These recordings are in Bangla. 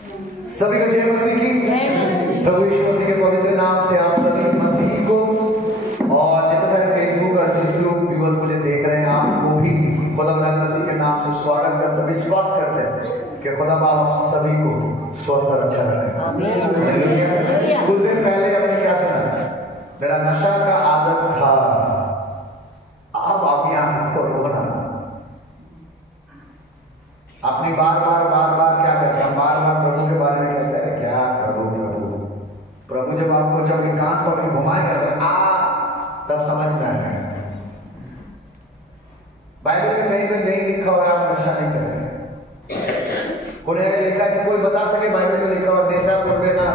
सभी को जय मसीह की। प्रभु यीशु मसीह के पवित्र नाम से आप सभी मसीह को और जितने सारे फेसबुक और यूट्यूब व्यूअर्स मुझे देख रहे हैं आपको भी खुदा मसीह के नाम से स्वागत करते, विश्वास करते हैं कि खुदा आप सभी को स्वस्थ और अच्छा रखे। कुछ दिन पहले हमने क्या सुना? मेरा नशा का आदत था, अब आप यहाँ खोलो ना। अपनी बार बार क्या करते हैं? बार बार प्रभु के बारे में कहते हैं क्या प्रभु जब आपको जब कान पकड़ के घुमाए करते हैं तब समझ में आएगा। बाइबल में कहीं पे नहीं लिखा हुआ आप नशा नहीं करें। कोई अगर लिखा है, कोई बता सके बाइबल में लिखा हुआ नशा करबे ना?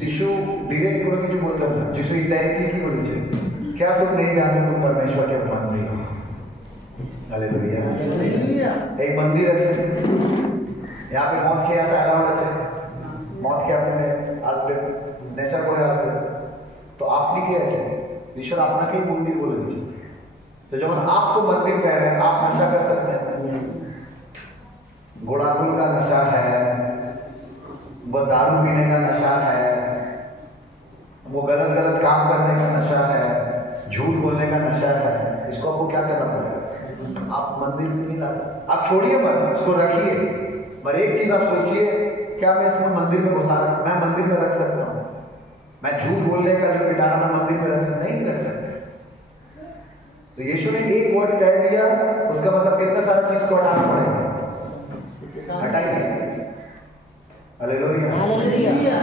जिसु डायरेक्ट কোনো কিছু বলতে না, जिसु इनडायरेक्टली কি বলেছে? क्या तुम नहीं जानते तुम परमेश्वर के मंदिर हो? हालेलुया। एक मंदिर আছে, यहाँ पे मौत के ऐसा अलाउड আছে, मौत के अपने আসবে, নেশা করে আসবে, तो आपने কি আছে? ईश्वर আপনাকেই मंदिर বলে দিয়েছে। तो जब आपको मंदिर कह रहे हैं, आप नशा कर सकते हैं। गुड़ागुल का नशा है, वो दारू पीने का नशा है, वो गलत काम करने का नशा है, झूठ बोलने का नशा है। इसको आपको क्या करना पड़ेगा? आप मंदिर में नहीं ला सकते। आप छोड़िए मत, इसको रखिए, पर एक चीज आप सोचिए, क्या मैं इसमें मंदिर में घुसा रहा हूं? मैं मंदिर में रख सकता हूँ? मैं झूठ बोलने का जो कीटाणु मैं मंदिर में रख सकता नहीं रख सकता। तो यीशु ने एक वर्ड कह दिया, उसका मतलब कितना सारा चीज को हटाना पड़ेगा, हटाइए। हालेलुया।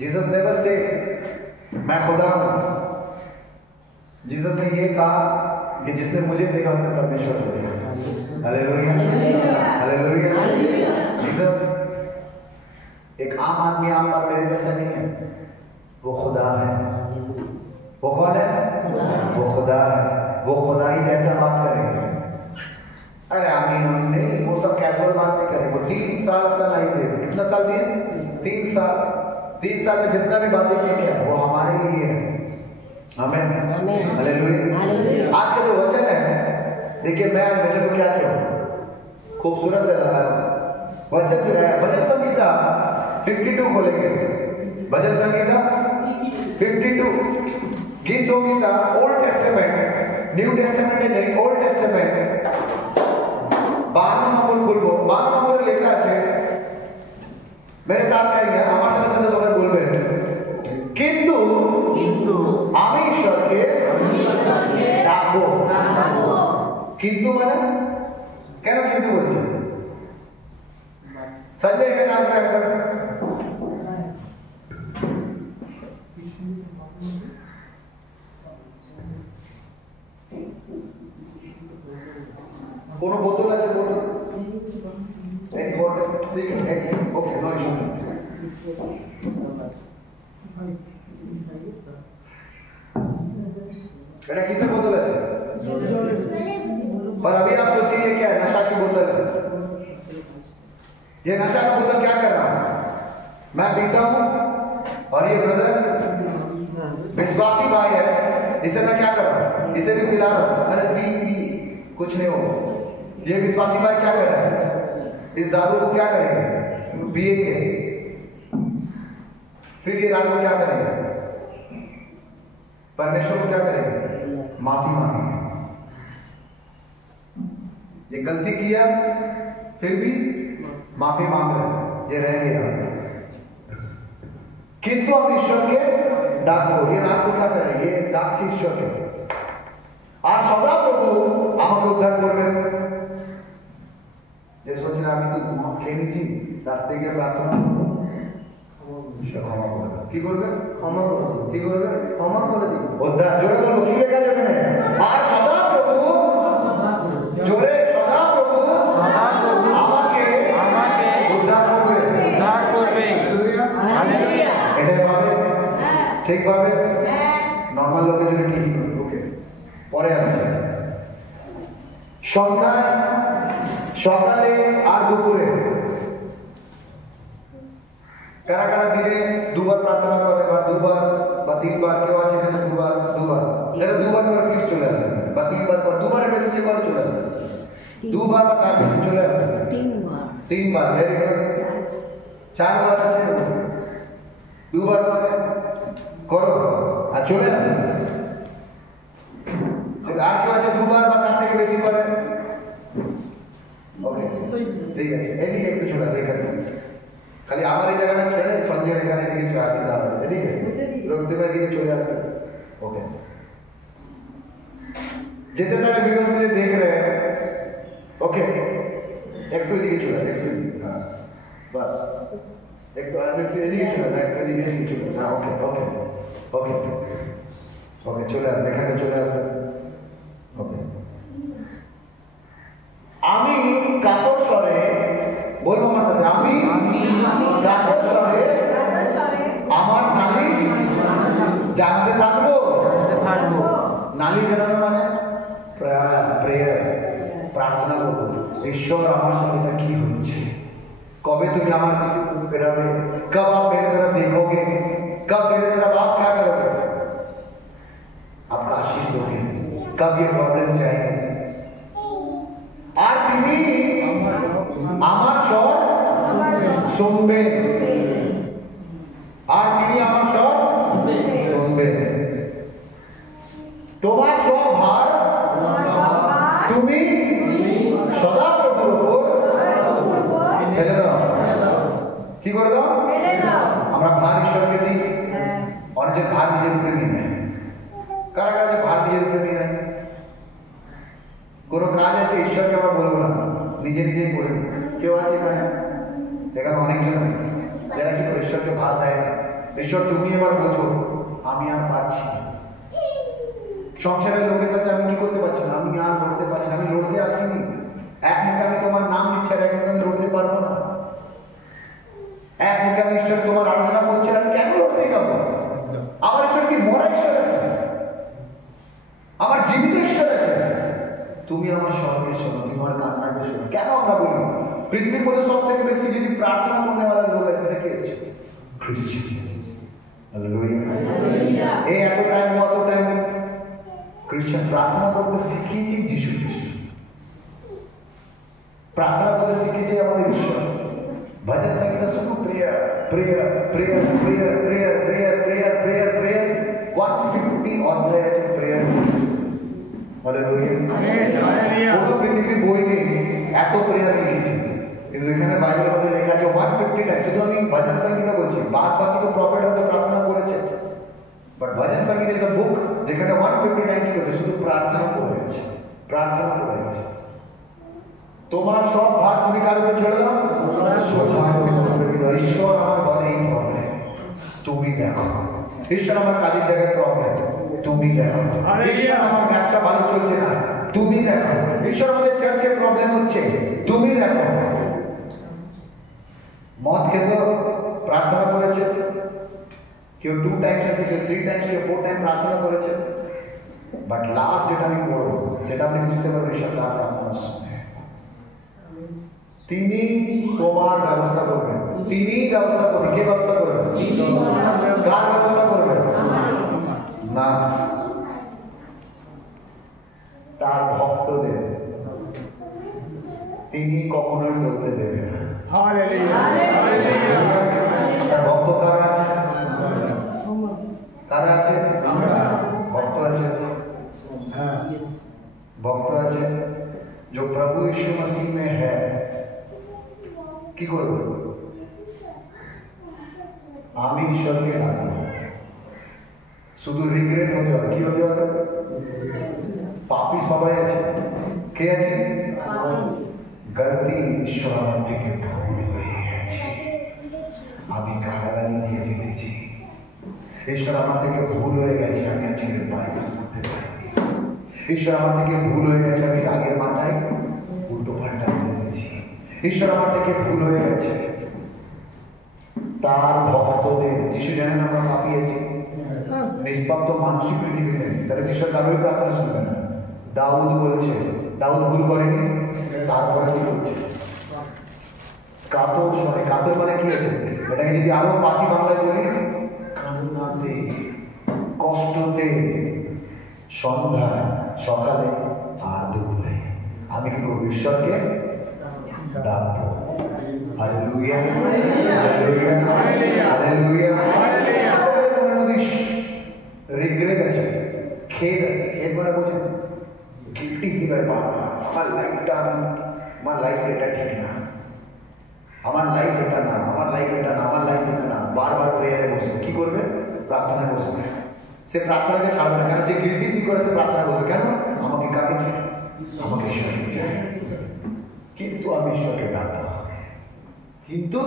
जीसस नेवर सेड मैं खुदा हूं। जीसस ने ये कहा कि जिसने मुझे देखा उसने परमेश्वर को देखा। हालेलुया। जीसस एक आम आदमी आप और मेरे जैसा नहीं है, वो खुदा है। वो कौन है? वो खुदा है। वो खुदा ही जैसा बात करेंगे। अरे आमीन नहीं, वो सब कैजुअल बात नहीं करेंगे। वो 3 साल का लाइफ देगा। कितना साल दिए? 3 साल। 3 साल में जितना भी बातें की क्या वो हमारे लिए है। आमीन। हालेलुया। आज का जो वचन है, देखिए मैं आज वचन को क्या कहूं, खूबसूरत से लगाया वचन जो है भजन संगीता 52 खोलेंगे। भजन संगीता 52 गीत Sangeeta old testament, new testament नहीं, ओल्ड टेस्टामेंट 52 নম্বর খুলবো। 52 নম্বরে লেখা আছে, मेरे साथ कहेंगे, আমার সাথে সাথে তোমরা বলবে, কিন্তু আমি ঈশ্বরকে ডাকবো। কিন্তু মানে কেন কিন্তু বলছে? সঞ্জয় এখানে আসবে একবার। কোনো বোতল আছে? বোতল এই বোতল ঠিক আছে, ওকে নো ইস্যু। এটা किससे बोतल है? पर अभी आप सोचिए ये क्या है? नशा की बोतल है। ये नशा का बोतल क्या कर रहा हूं? मैं पीता हूं और ये ब्रदर विश्वासी भाई है, इसे मैं क्या कर रहा हूं? इसे भी पिला रहा हूं। अरे पी कुछ नहीं होगा। ये विश्वासी भाई क्या कर रहा है? इस दारू को क्या करेंगे? पिएंगे। फिर ये रात को क्या करेंगे? परमेश्वर को क्या करेंगे? माफी मांगेंगे। ये गलती किया फिर भी माफी मांग रहे, ये रह गया। किंतु हम ईश्वर के डाको, ये रात को क्या करेंगे? ये डाकছি ईश्वर के। আর সদা প্রভু আমাকে উদ্ধার করবেন। যে সোচনা আমি তো খেয়ে নিচ্ছি, রাতে গিয়ে প্রার্থনা করবো, ঈশ্বর ক্ষমা করবে। কি করবে? ক্ষমা করবে। কি করবে? ক্ষমা করে দিবে। উদ্ধার। জোরে বলো, কি লেখা যাবে না? আর সদা প্রভু, জোরে সদা প্রভু আমাকে উদ্ধার করবে। হালেলুয়া। এটাই ভাবে ঠিক ভাবে নরমাল লোকের জন্য ঠিকই করবে। ওকে, পরে আসছে সকালে আর দুপুরে কারা কারা দিনে দুবার প্রার্থনা করে, বা 2 বার বা 3 বার, কেউ আছে এখানে 2 বার, এটা 2 বার করে প্লিজ চলে আসবে, বা 3 বার পর 2 বারের বেশি যে করে চলে আসবে। দুবার বা তার বেশি চলে আসবে? তিনবার। Very good. চারবার আছে, দুবার মানে করো আর চলে আসবে। আর কেউ আছে দুবার বা তার থেকে বেশি করে? ওকে, ঠিক আছে। এদিকে একটু চলে আসবে, এখানে খালি আমার এই জায়গাটা ছেড়ে সঞ্জয় এখানে এদিকে চলে আসবে, দাঁড়াবে এদিকে, রক্তিমা এদিকে চলে আসবে। ओके, जितने सारे वीडियोस मुझे देख रहे हैं, ओके, एक तो एदिके चले, एक तो हाँ, बस एक तो एदिके चले, एक एदिके चले, हाँ, ओके ओके ओके ओके चले আসবে, এখানে চলে আসবে। ওকে, আমি কাতর স্বরে বলবো আমার সাথে, আমি কাতর স্বরে আমার নালিশ জানাতে থাকবো। নালিশ জানানো মানে প্রেয়ার, প্রার্থনা করবো, ঈশ্বর আমার সাথে কি হচ্ছে, कभी तुम हमारे दिखे मुंह फिरावे, कब आप मेरे तरफ देखोगे, कब मेरे तरफ आप क्या करोगे, आपका आशीष दोगे, कब ये प्रॉब्लम जाएंगे। আর তিনি আমার স্বর শুনবেন, আর তিনি আমার স্বর শুনবেন। তোমার সব ভার তুমি সদা প্রভুর উপর ফেলে দাও। কি করে দাও? আমরা ভার ঈশ্বরকে দিই, অনেকের ভার নিজের উপরে নিয়ে নেয়। কারা কারা যে ভার নিজের উপরে নিয়ে নেয়? কোনো কাজ আছে ঈশ্বরকে আমরা বলবো না, নিজে নিজেই করে নিই। কেউ আছে এখানে? এখানে অনেকজন আছে যারা কি করে ঈশ্বরকে ভার দেয় না। ঈশ্বর তুমি এবার বোঝো, আমি আর পারছি না, সংসারের লোকের সাথে আমি কি করতে পারছি না, আমি আর লড়তে পারছি না, আমি লড়তে আসিনি। এক মুখে আমি তোমার নাম নিচ্ছি আর এক মুখে আমি লড়তে পারবো না। এক মুখে আমি ঈশ্বর তোমার আরাধনা করছি, আমি কেন লড়তে যাবো? আমার ঈশ্বর কি মরা ঈশ্বর আছে? আমার জীবিত ঈশ্বর আছে। তুমি আমার স্বর্গের শোনো, তুমি আমার কান্নাকে শোনো। কেন আমরা বলি পৃথিবীর মধ্যে সব থেকে বেশি যদি প্রার্থনা করতে वाला লোক আছে সেটা কি হচ্ছে? খ্রিস্টান। হালেলুয়া। এই এত টাইম খ্রিস্টান প্রার্থনা করতে শিখিয়েছে যিশু খ্রিস্ট, প্রার্থনা করতে শিখিয়েছে আমাদের ঈশ্বর। ভজন সংগীত শুধু prayer prayer prayer prayer prayer prayer prayer prayer prayer 150 অধ্যায় আছে প্রেয়ার। হালেলুয়া। কোনো পৃথিবীর বই নেই এত প্রেয়ার লিখেছে, কিন্তু এখানে বাইবেলের মধ্যে লেখা আছে 150 টাইম। শুধু আমি ভজন সংগীত বলছি, বাদ বাকি তো প্রফেটরা তো প্রার্থনা করেছে, বাট ভজন সংগীত ইজ আ বুক যেখানে 150 টাইম কি করেছে, শুধু প্রার্থনা করেছে, প্রার্থনা করেছে। তোমার সব ভার তুমি কার উপর ছেড়ে দাও? ঈশ্বর আমার ঘরে এই প্রবলেম, তুমি দেখো। ঈশ্বর আমার কাজের জায়গায় প্রবলেম, তুমি দেখো। ঈশ্বর আমার ব্যবসা ভালো চলছে না, তুমি দেখো। ঈশ্বর আমাদের চার্চে প্রবলেম হচ্ছে, তুমি দেখো। মদ খেতে প্রার্থনা করেছে, কেউ 2 টাইমস আছে, কেউ 3 টাইমস, কেউ 4 টাইম প্রার্থনা করেছে, বাট লাস্ট যেটা আমি করবো সেটা আপনি বুঝতে পারবেন ঈশ্বর তার প্রার্থনা শুনে। তিনি তোমার ব্যবস্থা করবেন, তিনি ব্যবস্থা করবেন। কে ব্যবস্থা করবেন? কার ব্যবস্থা করবেন? না, তার ভক্তদের তিনি কখনোই লড়তে দেবেন না। ভক্ত কারা আছে? কারা আছে? ভক্ত আছে, ভক্ত আছে। जो प्रभु यीशु मसीह में है, কি করবে? আমি ঈশ্বরকে ডাকবো। শুধু রিগ্রেট হতে হবে। কি হতে হবে? পাপী সবাই আছে। কে আছে? গলতি ঈশ্বর আমার থেকে ভুল হয়ে গেছে, আমি গালাগালি দিয়ে ফেলেছি। ঈশ্বর আমার থেকে ভুল হয়ে গেছে, আমি আজকে বাইবেল পড়তে পারিনি। ঈশ্বর আমার থেকে ভুল হয়ে গেছে, আমি আগের মাথায় উল্টো পাল্টা বলে দিয়েছি। ঈশ্বর আমার থেকে ভুল হয়ে গেছে। তার ভক্তদের যিশু জানেন আমরা কাঁপিয়েছি, নিষ্পাপ মানসিক পৃথিবীতে, তাহলে ঈশ্বর কারোই প্রার্থনা শুনবে না। দাউদ বলছে, দাউদ ভুল করেনি, তারপরে কি বলছে? কাতর স্বরে। কাতর মানে কি আছে? এটাকে যদি আরো বাকি বাংলায় বলি, কান্নাতে, কষ্টতে, সন্ধ্যায়, সকালে আর দুপুরে। আমি কি করবো? ঈশ্বরকে ডাকবো। Hallelujah, hallelujah, hallelujah. মনের মধ্যে রিগ্রেট আছে, খেদ আছে। খেদ মানে বোঝেন? গিল্টি ফিল হয় বারবার, আমার লাইফটা, আমার লাইফ এটা ঠিক না, আমার লাইফ এটা না, আমার লাইফ এটা না, আমার লাইফ এটা না। বারবার প্রেয়ারে বসবে। কি করবে? প্রার্থনায় বসবে। সে প্রার্থনাকে ছাড়বে না। কেন? যে গিল্টি ফিল করে সে প্রার্থনা করবে। কেন? আমাকে কাকে চাই? আমাকে ঈশ্বরকে চাই। কিন্তু আমি ঈশ্বরকে ডাকবো। কিন্তু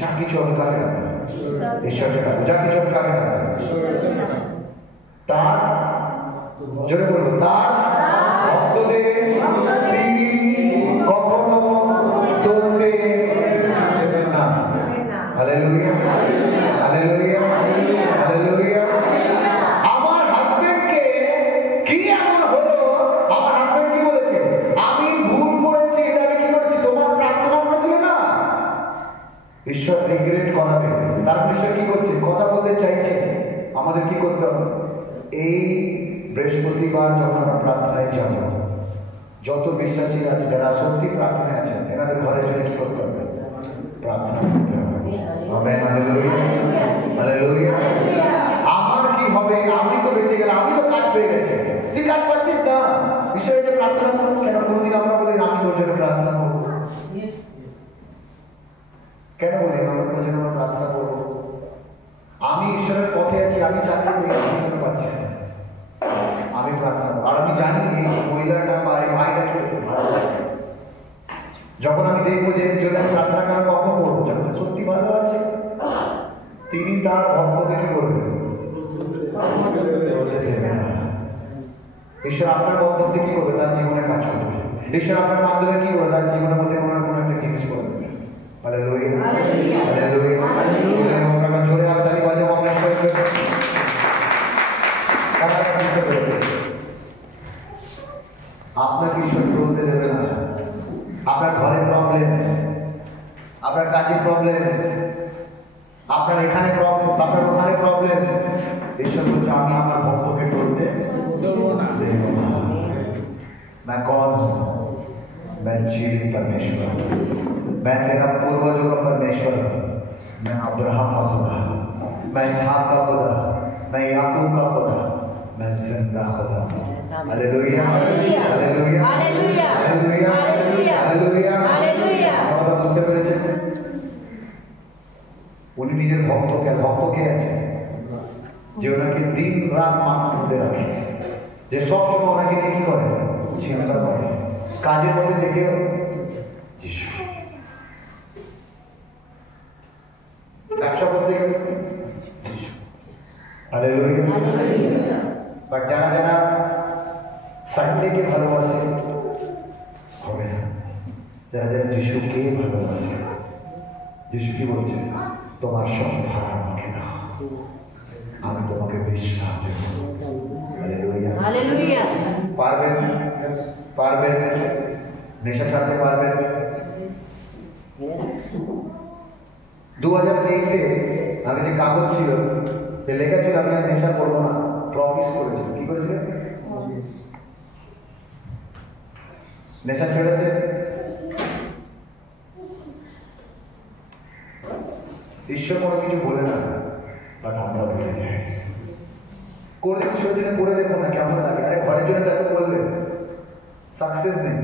যা কিছু আমি কাকে ডাকবো? ঈশ্বরকে ডাকবো। যা কিছু আমি কাকে ডাকবো? তার, জোরে বলবো, তার ভক্তদের তিনি কখনো তোলতে দেবেন না। Hallelujah, hallelujah, hallelujah. আমার হাজবেন্ডকে কি এমন হলো? আমার হাজবেন্ড কি বলেছে? আমি ভুল করেছি, এটা আমি কি করেছি? তোমার প্রার্থনা করেছিলে না? ঈশ্বর রিগ্রেট করাবে। তারপর ঈশ্বর কি করছে? কথা বলতে চাইছে। আমাদের কি করতে হবে? এই বৃহস্পতিবার যখন আমরা প্রার্থনায় যাব, যত বিশ্বাসী আছে যারা সত্যি প্রার্থনায় আছেন, এনাদের ঘরের জন্য কি করতে হবে? প্রার্থনা করতে হবে। Amen, hallelujah, hallelujah. আমার কি হবে? আমি তো বেঁচে গেলাম, আমি তো কাজ পেয়ে গেছি। তুই কাজ পাচ্ছিস না, ঈশ্বরের যে প্রার্থনা করবো। কেন কোনোদিন আমরা বলি না আমি তোর জন্য প্রার্থনা করবো? কেন বলি না আমরা তোর জন্য আমরা প্রার্থনা করবো? আমি ঈশ্বরের পথে আছি, আমি চাকরি করতে পারছিস না, আমি প্রার্থনা করবো। আর আমি জানি এই মহিলাটা বা এই ভাইটা কি আছে, যখন আমি দেখবো যে জন্য প্রার্থনা করা কখন করবো, যখন সত্যি ভালো আছে, তিনি তার ভক্তকে কি করবেন? ঈশ্বর আপনার ভক্তকে কি করবে? তার জীবনে কাজ করবে। ঈশ্বর আপনার মাধ্যমে কি করবে? তার জীবনের মধ্যে কোনো না কোনো একটা জিনিস করবে। Hallelujah, hallelujah, hallelujah. আমরা জোরে হাততালি বাজাবো আমরা ঈশ্বরকে। আপনাকে ঈশ্বর বলতে দেবে না। আপনার ঘরের প্রবলেম, আপনার কাজের প্রবলেম, আপনার এখানে প্রবলেম, আপনার ওখানে প্রবলেম, ঈশ্বর বলছে আমি আমার ভক্তকে করতে দেবো না। मैं कौन हूँ? मैं जीवित परमेश्वर, मैं तेरा पूर्वजों का परमेश्वर, मैं अब्राहम का खुदा, मैं इसहाक का खुदा, मैं याकूब का खुदा, मैं जिंदा खुदा। Hallelujah, hallelujah, hallelujah, hallelujah, hallelujah, hallelujah. কথা বুঝতে পেরেছেন? উনি নিজের ভক্তকে, ভক্ত কে আছে? যে ওনাকে দিন রাত মাথার মধ্যে রাখে, যে সবসময় ওনাকে নিয়ে কি করে? চিন্তা করে। কাজের মধ্যে দেখে যিশু, ব্যবসা করতে গেলে যিশু। হালেলুয়া। বাট যারা যারা সানডেকে ভালোবাসে হবে না। যারা যারা যিশুকে ভালোবাসে, যিশু কি বলছে? তোমার সব ভার আমাকে দাও, আমি তোমাকে বিশ্রাম দেব। Hallelujah, hallelujah. পারবেন? পারবেন? নেশা ছাড়তে পারবেন? 2023-এ আমি যে কাগজ ছিল লেখা ছিল আমি আর নেশা করবো না, প্রমিস করেছিল। কি করেছিল? নেশা ছেড়েছে। ঈশ্বর কোনো কিছু বলে না, বাট আমরা ভুলে যাই। করে ঈশ্বর জন্য করে দেখুন না কেমন লাগে। আরে ঘরের জন্য এত করলে সাকসেস নেই,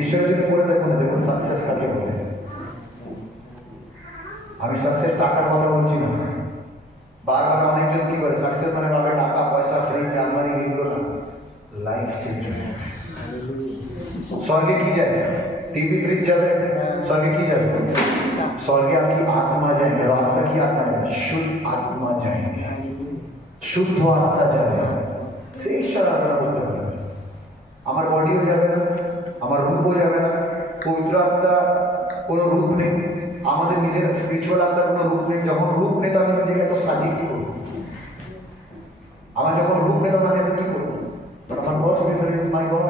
ঈশ্বরের জন্য করে দেখুন, দেখুন সাকসেস কাকে বলে। আমি সাকসেস টাকার কথা বলছি না। বারবার অনেকজন কি করে সাকসেস মানে ভাবে টাকা পয়সা, ফ্রিজ, আলমারি, এগুলো না। লাইফ চেঞ্জ হয়ে যায়। স্বর্গে কি যায়? टीवी फ्रिज যাবে, স্বর্গে কি যাবে? স্বর্গে आपकी आत्मा जाएंगे। और आत्मा की आत्मा है शुद्ध आत्मा जाएंगे, শুদ্ধ আত্মা যাবে। সেই ঈশ্বর আরাধনা করতে পারবে। আমার বডিও যাবে না, আমার রূপও যাবে না। পবিত্র আত্মা কোনো রূপ নেই, আমাদের নিজের স্পিরিচুয়াল আত্মার কোনো রূপ নেই। যখন রূপ নেই তখন আমি নিজেকে এত সাজিয়ে কি করবো? আমার যখন রূপ নেই তখন আমি এত কি করবো? আমার ফার্স্ট প্রেফারেন্স মাই গড।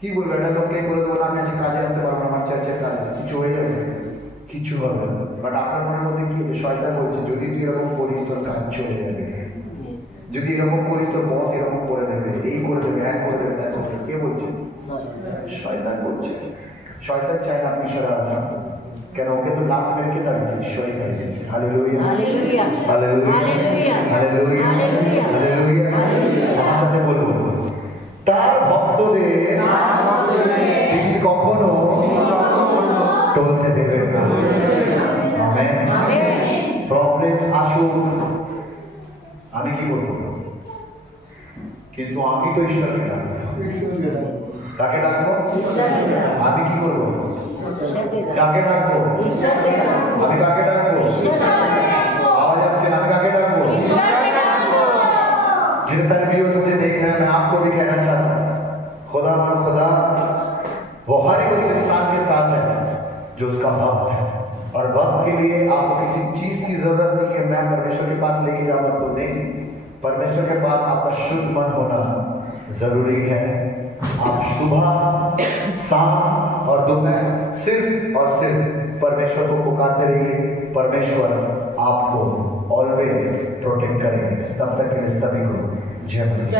কি বলবো? একটা লোককে বলে দেবো না আমি আজকে কাজে আসতে পারবো না, আমার চার্চের কাজে, কিছু হয়ে যাবে? কিছু হবে না। বাট আপনার মনের মধ্যে কি হবে? শয়তান বলছে যদি তুই এরকম করিস তোর কাজ চলে যাবে। যদি এরকম করিস তো বস এরকম করে দেবে, এই করে দেবে, এক করে দেবে। দেখো কে বলছে? শয়তান বলছে। শয়তান চায় না আপনি ঈশ্বরের আরাধনা, কেন ওকে তো লাত মেরে কে দাঁড়িয়েছে? ঈশ্বরই দাঁড়িয়েছে। Hallelujah, hallelujah, hallelujah, hallelujah, hallelujah. আমার সাথে বলবো, তার ভক্তদের তিনি কখনো টলতে দেবেন না। আমেন। প্রবলেম আসুক, আমি কি বলবো? কিন্তু আমি তো ঈশ্বরকে ডাকবো। কাকে ডাকবো? আমি কি করবো? কাকে ডাকবো? আমি কাকে ডাকবো? आवाज আসছে, আমি কাকে ডাকবো? जितने सारे वीडियोस मुझे देखना है, मैं आपको भी कहना चाहता हूँ, खुदा वो हर एक उस इंसान के साथ है जो उसका भक्त है। और भक्त के लिए आपको किसी चीज की जरूरत नहीं है मैं परमेश्वर के पास लेके जाऊंगा, तो नहीं। परमेश्वर के पास आपका शुद्ध मन होना जरूरी है। आप सुबह, शाम और दोपहर सिर्फ और सिर्फ परमेश्वर को पुकारते रहिए। परमेश्वर आपको ऑलवेज प्रोटेक्ट करेंगे। तब तक के लिए सभी को जय मसीह।